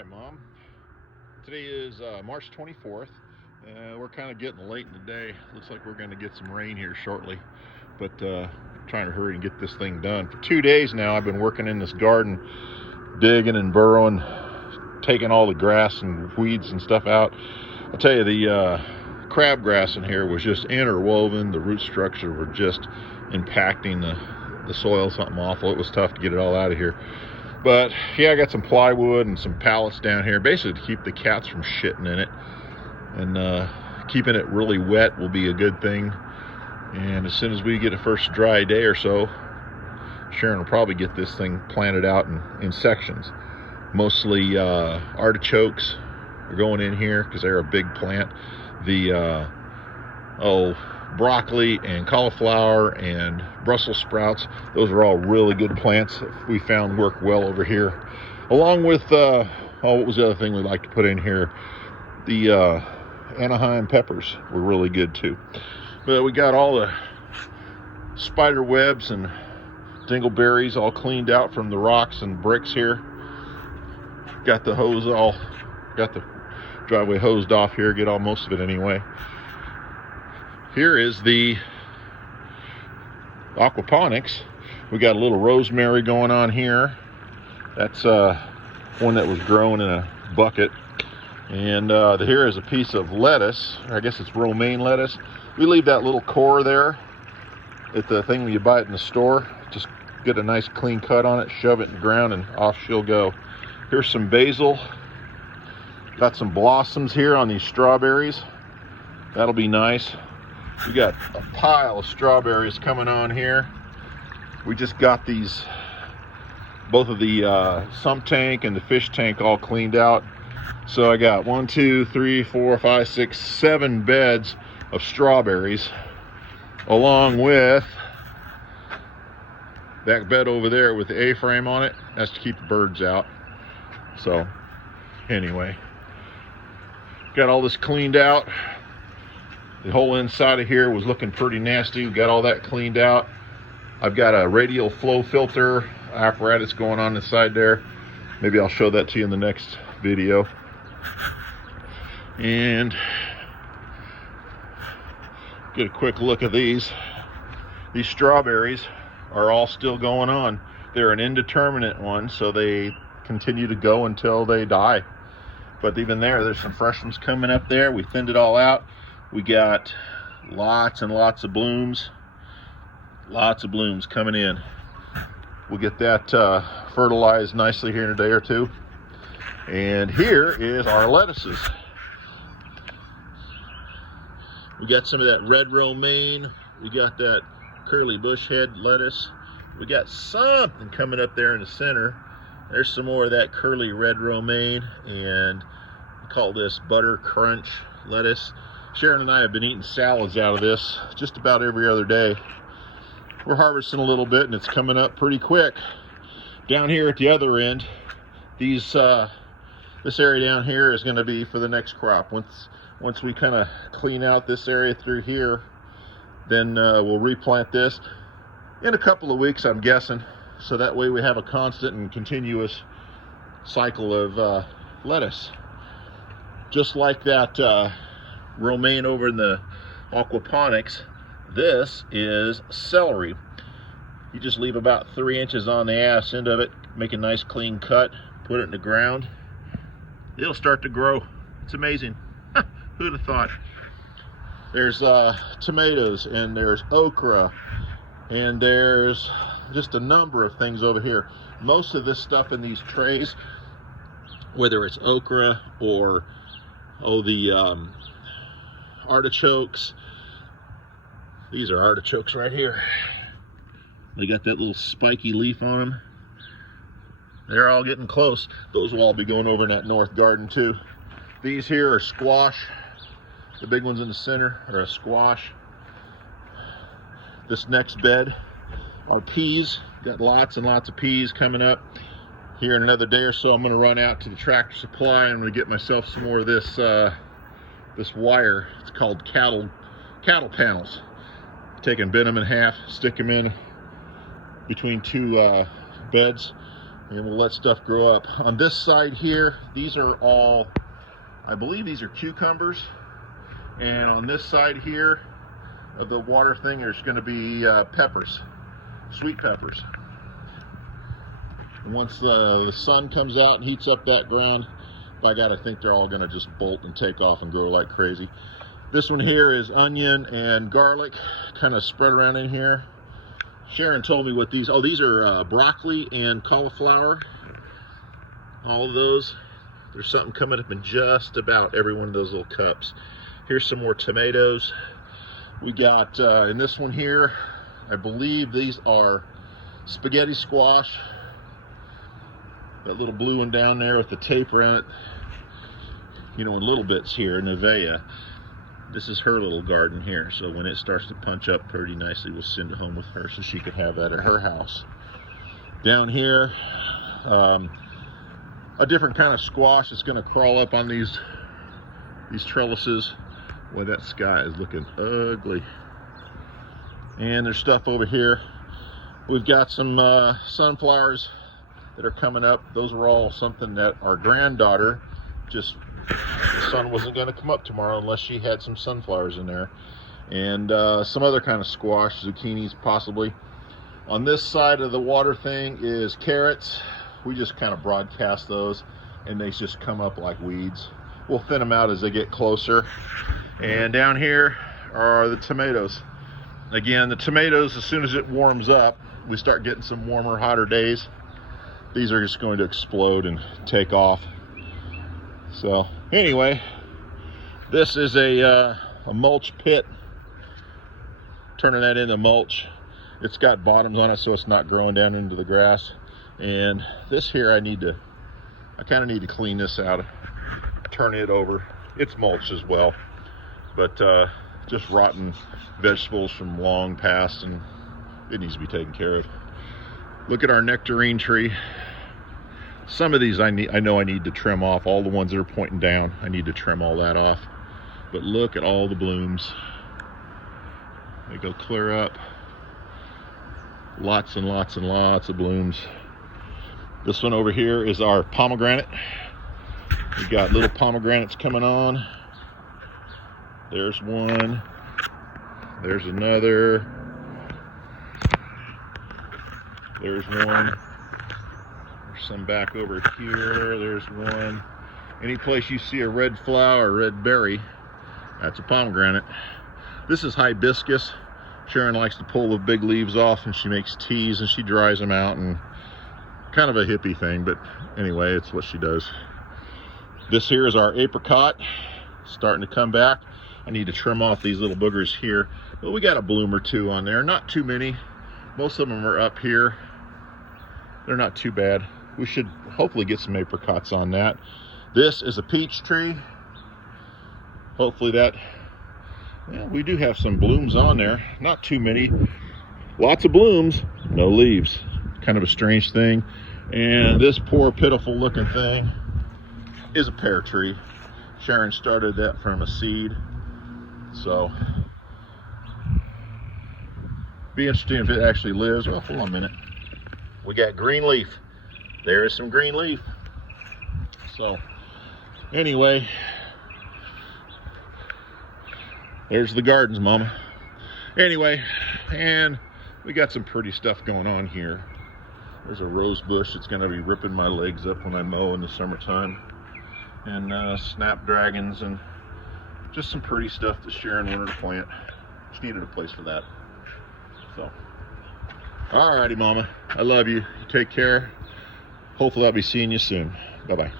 right, Mom. Today is March 24th. We're kind of getting late in the day. Looks like we're going to get some rain here shortly. But trying to hurry and get this thing done. For 2 days now, I've been working in this garden, digging and burrowing, taking all the grass and weeds and stuff out. I'll tell you, the crabgrass in here was just interwoven. The root structure were just impacting the soil, something awful. It was tough to get it all out of here. But yeah, I got some plywood and some pallets down here, basically to keep the cats from shitting in it. And keeping it really wet will be a good thing. And as soon as we get a first dry day or so, Sharon will probably get this thing planted out in sections. Mostly artichokes are going in here because they're a big plant. The broccoli and cauliflower and Brussels sprouts, those are all really good plants we found work well over here, along with what was the other thing we like to put in here? The Anaheim peppers were really good too. But we got all the spider webs and dingleberries all cleaned out from the rocks and bricks here. Got the driveway hosed off here, get all most of it anyway. Here is the aquaponics. We got a little rosemary going on here. That's one that was grown in a bucket. And here is a piece of lettuce. I guess it's romaine lettuce. We leave that little core there at the thing when you buy it in the store. Just get a nice clean cut on it, shove it in the ground, and off she'll go. Here's some basil. Got some blossoms here on these strawberries. That'll be nice. We got a pile of strawberries coming on here. We just got these, both of the sump tank and the fish tank all cleaned out. So I got 1, 2, 3, 4, 5, 6, 7 beds of strawberries, along with that bed over there with the A-frame on it. That's to keep the birds out. So anyway, got all this cleaned out. The whole inside of here was looking pretty nasty. We got all that cleaned out. I've got a radial flow filter apparatus going on inside there. Maybe I'll show that to you in the next video. And get a quick look at these. These strawberries are all still going on. They're an indeterminate one, so they continue to go until they die. But even there's some fresh ones coming up there. We thinned it all out. We got lots and lots of blooms. Lots of blooms coming in. We'll get that fertilized nicely here in a day or two. And here is our lettuces. We got some of that red romaine. We got that curly bush head lettuce. We got something coming up there in the center. There's some more of that curly red romaine, and we call this butter crunch lettuce. Sharon and I have been eating salads out of this just about every other day. We're harvesting a little bit, and it's coming up pretty quick. Down here at the other end, this area down here is going to be for the next crop. Once we kind of clean out this area through here, then we'll replant this in a couple of weeks, I'm guessing. So that way we have a constant and continuous cycle of lettuce. Just like that romaine over in the aquaponics, this is celery. You just leave about 3 inches on the ass end of it, make a nice clean cut, put it in the ground. It'll start to grow. It's amazing. Who'd have thought? There's tomatoes, and there's okra, and there's just a number of things over here. Most of this stuff in these trays, whether it's okra or the artichokes. These are artichokes right here. They got that little spiky leaf on them. They're all getting close. Those will all be going over in that north garden too. These here are squash. The big ones in the center are a squash. This next bed are peas. Got lots and lots of peas coming up. Here in another day or so, I'm going to run out to the Tractor Supply and I'm going to get myself some more of this this wire. It's called cattle panels. Take and bend them in half, stick them in between two beds, and we'll let stuff grow up. On this side here, these are all, I believe these are cucumbers, and on this side here of the water thing, there's going to be peppers, sweet peppers. And once the sun comes out and heats up that ground, by God, I think they're all going to just bolt and take off and grow like crazy. This one here is onion and garlic, kind of spread around in here. Sharon told me what these, oh, these are broccoli and cauliflower. All of those. There's something coming up in just about every one of those little cups. Here's some more tomatoes. We got, in this one here, I believe these are spaghetti squash. That little blue one down there with the tape around it, you know, in little bits here, Nevaeh. This is her little garden here, so when it starts to punch up pretty nicely, we'll send it home with her so she could have that at her house. Down here, a different kind of squash that's going to crawl up on these trellises. Boy, that sky is looking ugly. And there's stuff over here. We've got some sunflowers that are coming up. Those were all something that our granddaughter just, the sun wasn't going to come up tomorrow unless she had some sunflowers in there, and some other kind of squash, zucchinis possibly. On this side of the water thing is carrots. We just kind of broadcast those and they just come up like weeds. We'll thin them out as they get closer. And down here are the tomatoes. Again, the tomatoes, as soon as it warms up, we start getting some warmer, hotter days, these are just going to explode and take off. So anyway, this is a mulch pit. Turning that into mulch. It's got bottoms on it so it's not growing down into the grass. And this here, I kind of need to clean this out, turn it over. It's mulch as well, but just rotten vegetables from long past, and it needs to be taken care of. Look at our nectarine tree. Some of these I know I need to trim off. All the ones that are pointing down, I need to trim all that off. But look at all the blooms. They go clear up. Lots and lots and lots of blooms. This one over here is our pomegranate. We got little pomegranates coming on. There's one. There's another. There's one. There's some back over here. There's one. Any place you see a red flower, red berry, that's a pomegranate. This is hibiscus. Sharon likes to pull the big leaves off and she makes teas and she dries them out, and kind of a hippie thing, but anyway, it's what she does. This here is our apricot, starting to come back. I need to trim off these little boogers here, but we got a bloom or two on there, not too many. Most of them are up here. They're not too bad. We should hopefully get some apricots on that. This is a peach tree. Hopefully that, yeah, we do have some blooms on there, not too many. Lots of blooms, no leaves. Kind of a strange thing. And this poor pitiful looking thing is a pear tree. Sharon started that from a seed, so be interesting if it actually lives. Well, hold on a minute. We got green leaf. There is some green leaf. So anyway, there's the gardens, Mama. Anyway, and we got some pretty stuff going on here. There's a rose bush that's going to be ripping my legs up when I mow in the summertime. And snapdragons and just some pretty stuff that Sharon wanted to plant. She needed a place for that. So, alrighty, Mama. I love you. You take care. Hopefully I'll be seeing you soon. Bye-bye.